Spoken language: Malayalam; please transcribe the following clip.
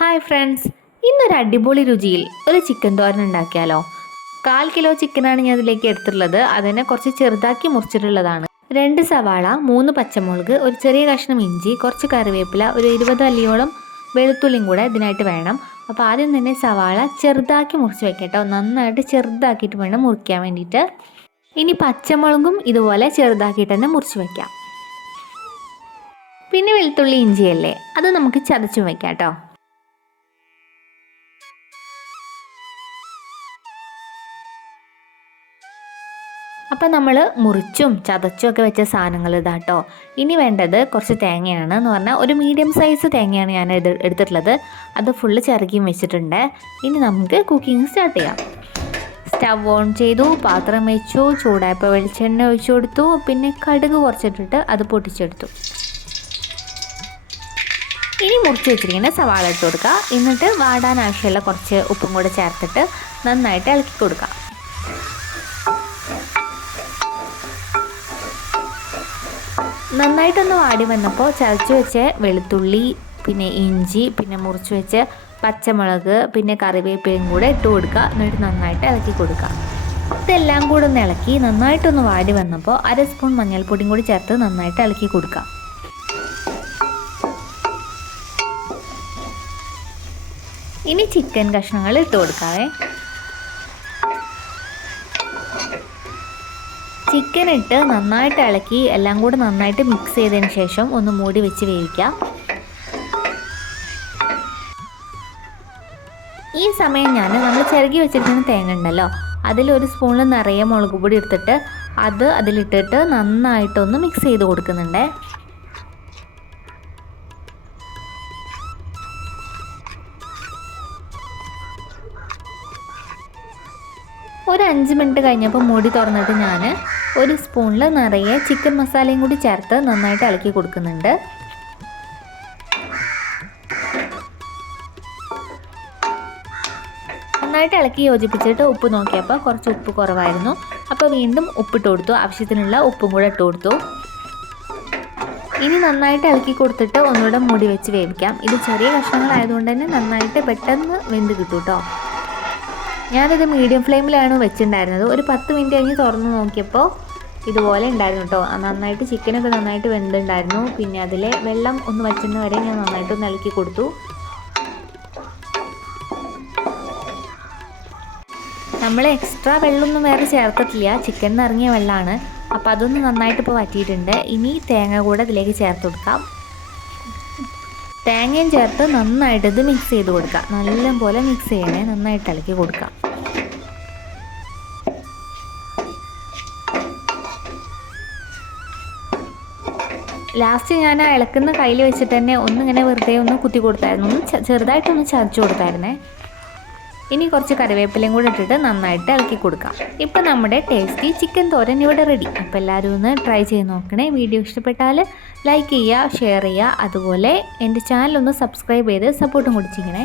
ഹായ് ഫ്രണ്ട്സ്, ഇന്നൊരു അടിപൊളി രുചിയിൽ ഒരു ചിക്കൻ തോരൻ ഉണ്ടാക്കിയാലോ. 1/4 കിലോ ചിക്കനാണ് ഞാൻ ഇതിലേക്ക് എടുത്തിട്ടുള്ളത്. അതിനെ കുറച്ച് ചെറുതാക്കി മുറിച്ചിട്ടുള്ളതാണ്. 2 സവാള, 3 പച്ചമുളക്, ഒരു ചെറിയ കഷ്ണം ഇഞ്ചി, കുറച്ച് കറിവേപ്പില, ഒരു 20 അല്ലിയോളം വെളുത്തുള്ളിയും കൂടെ ഇതിനായിട്ട് വേണം. അപ്പോൾ ആദ്യം തന്നെ സവാള ചെറുതാക്കി മുറിച്ച് വെക്കട്ടോ. നന്നായിട്ട് ചെറുതാക്കിയിട്ട് വേണം മുറിക്കാൻ വേണ്ടിയിട്ട്. ഇനി പച്ചമുളകും ഇതുപോലെ ചെറുതാക്കിയിട്ട് തന്നെ മുറിച്ച് വയ്ക്കാം. പിന്നെ വെളുത്തുള്ളി ഇഞ്ചിയല്ലേ, അത് നമുക്ക് ചതച്ചും വെക്കാം കേട്ടോ. അപ്പം നമ്മൾ മുറിച്ചും ചതച്ചും ഒക്കെ വെച്ച സാധനങ്ങൾ ഇതാട്ടോ. ഇനി വേണ്ടത് കുറച്ച് തേങ്ങയാണ്. എന്ന് പറഞ്ഞാൽ ഒരു മീഡിയം സൈസ് തേങ്ങയാണ് ഞാൻ എടുത്തിട്ടുള്ളത്. അത് ഫുള്ള് ചിരകിയും വെച്ചിട്ടുണ്ട്. ഇനി നമുക്ക് കുക്കിംഗ് സ്റ്റാർട്ട് ചെയ്യാം. സ്റ്റവ് ഓൺ ചെയ്തു, പാത്രം വെച്ചു, ചൂടായപ്പോൾ വെളിച്ചെണ്ണ ഒഴിച്ചു കൊടുത്തു. പിന്നെ കടുക് കുറച്ചിട്ടിട്ട് അത് പൊട്ടിച്ചെടുത്തു. ഇനി മുറിച്ച് വെച്ചിരിക്കുന്ന സവാള ഇട്ട് കൊടുക്കുക. എന്നിട്ട് വാടാൻ ആവശ്യമുള്ള കുറച്ച് ഉപ്പും കൂടെ ചേർത്തിട്ട് നന്നായിട്ട് ഇളക്കി കൊടുക്കുക. നന്നായിട്ടൊന്ന് വാടി വന്നപ്പോൾ ചതച്ച് വെച്ച വെളുത്തുള്ളി, പിന്നെ ഇഞ്ചി, പിന്നെ മുറിച്ച് വെച്ച് പച്ചമുളക്, പിന്നെ കറിവേപ്പിലയും കൂടെ ഇട്ട് കൊടുക്കുക. എന്നിട്ട് നന്നായിട്ട് ഇളക്കി കൊടുക്കുക. ഇതെല്ലാം കൂടെ ഒന്ന് ഇളക്കി നന്നായിട്ടൊന്ന് വാടി വന്നപ്പോൾ 1/2 സ്പൂൺ മഞ്ഞൾപ്പൊടിയും കൂടി ചേർത്ത് നന്നായിട്ട് ഇളക്കി കൊടുക്കുക. ഇനി ചിക്കൻ കഷ്ണങ്ങൾ ഇട്ട് കൊടുക്കാവേ. ചിക്കൻ ഇട്ട് നന്നായിട്ട് ഇളക്കി എല്ലാം കൂടെ നന്നായിട്ട് മിക്സ് ചെയ്തതിന് ശേഷം ഒന്ന് മൂടി വെച്ച് വേവിക്കാം. ഈ സമയം നമ്മൾ ചിരകി വെച്ചിരിക്കുന്ന തേങ്ങ ഉണ്ടല്ലോ, അതിലൊരു സ്പൂണിൽ നിറയെ മുളക് പൊടി എടുത്തിട്ട് അത് അതിലിട്ടിട്ട് നന്നായിട്ടൊന്ന് മിക്സ് ചെയ്ത് കൊടുക്കുന്നുണ്ട്. ഒരു 5 മിനിറ്റ് കഴിഞ്ഞപ്പോൾ മൂടി തുറന്നിട്ട് ഞാൻ ഒരു സ്പൂണിൽ നിറയെ ചിക്കൻ മസാലയും കൂടി ചേർത്ത് നന്നായിട്ട് ഇളക്കി കൊടുക്കുന്നുണ്ട്. നന്നായിട്ട് ഇളക്കി യോജിപ്പിച്ചിട്ട് ഉപ്പ് നോക്കിയപ്പോൾ കുറച്ച് ഉപ്പ് കുറവായിരുന്നു. അപ്പോൾ വീണ്ടും ഉപ്പിട്ട് കൊടുത്തു. ആവശ്യത്തിനുള്ള ഉപ്പും കൂടെ ഇട്ട് കൊടുത്തു. ഇനി നന്നായിട്ട് ഇളക്കി കൊടുത്തിട്ട് ഒന്നുകൂടെ മൂടി വെച്ച് വേവിക്കാം. ഇത് ചെറിയ കഷ്ണങ്ങളായതുകൊണ്ട് തന്നെ നന്നായിട്ട് പെട്ടെന്ന് വെന്ത് കിട്ടും കേട്ടോ. ഞാനിത് മീഡിയം ഫ്ലെയിമിലാണ് വെച്ചിട്ടുണ്ടായിരുന്നത്. ഒരു 10 മിനിറ്റ് കഴിഞ്ഞ് തുറന്ന് നോക്കിയപ്പോൾ ഇതുപോലെ ഉണ്ടായിരുന്നു കേട്ടോ. നന്നായിട്ട് ചിക്കനൊക്കെ നന്നായിട്ട് വെന്തുണ്ടായിരുന്നു. പിന്നെ അതിലെ വെള്ളം ഒന്ന് വറ്റുന്ന വരെ ഞാൻ നന്നായിട്ടൊന്ന് ഇളക്കി കൊടുത്തു. നമ്മൾ എക്സ്ട്രാ വെള്ളമൊന്നും വേറെ ചേർത്തിട്ടില്ല, ചിക്കനിൽ നിന്ന് ഇറങ്ങിയ വെള്ളമാണ്. അപ്പോൾ അതൊന്ന് നന്നായിട്ട് ഇപ്പോൾ വറ്റിയിട്ടുണ്ട്. ഇനി തേങ്ങ കൂടെ ഇതിലേക്ക് ചേർത്ത് കൊടുക്കാം. തേങ്ങയും ചേർത്ത് നന്നായിട്ട് ഇത് മിക്സ് ചെയ്ത് കൊടുക്കുക. നല്ലപോലെ മിക്സ് ചെയ്യണേ, നന്നായിട്ട് ഇളക്കി കൊടുക്കാം. ലാസ്റ്റ് ഞാൻ ആ ഇളക്കുന്ന കയ്യിൽ വെച്ചിട്ട് തന്നെ ഒന്നിങ്ങനെ വെറുതെ ഒന്ന് കുത്തി കൊടുത്തായിരുന്നു. ചെറുതായിട്ടൊന്ന് ചതച്ച് കൊടുത്തായിരുന്നേ. ഇനി കുറച്ച് കറിവേപ്പിലയും കൂടെ ഇട്ടിട്ട് നന്നായിട്ട് ഇളക്കി കൊടുക്കാം. ഇപ്പം നമ്മുടെ ടേസ്റ്റി ചിക്കൻ തോരൻ ഇവിടെ റെഡി. അപ്പോൾ എല്ലാവരും ഒന്ന് ട്രൈ ചെയ്ത് നോക്കണേ. വീഡിയോ ഇഷ്ടപ്പെട്ടാൽ ലൈക്ക് ചെയ്യുക, ഷെയർ ചെയ്യുക. അതുപോലെ എൻ്റെ ചാനലൊന്ന് സബ്സ്ക്രൈബ് ചെയ്ത് സപ്പോർട്ടും കൂടി ചെയ്യണേ.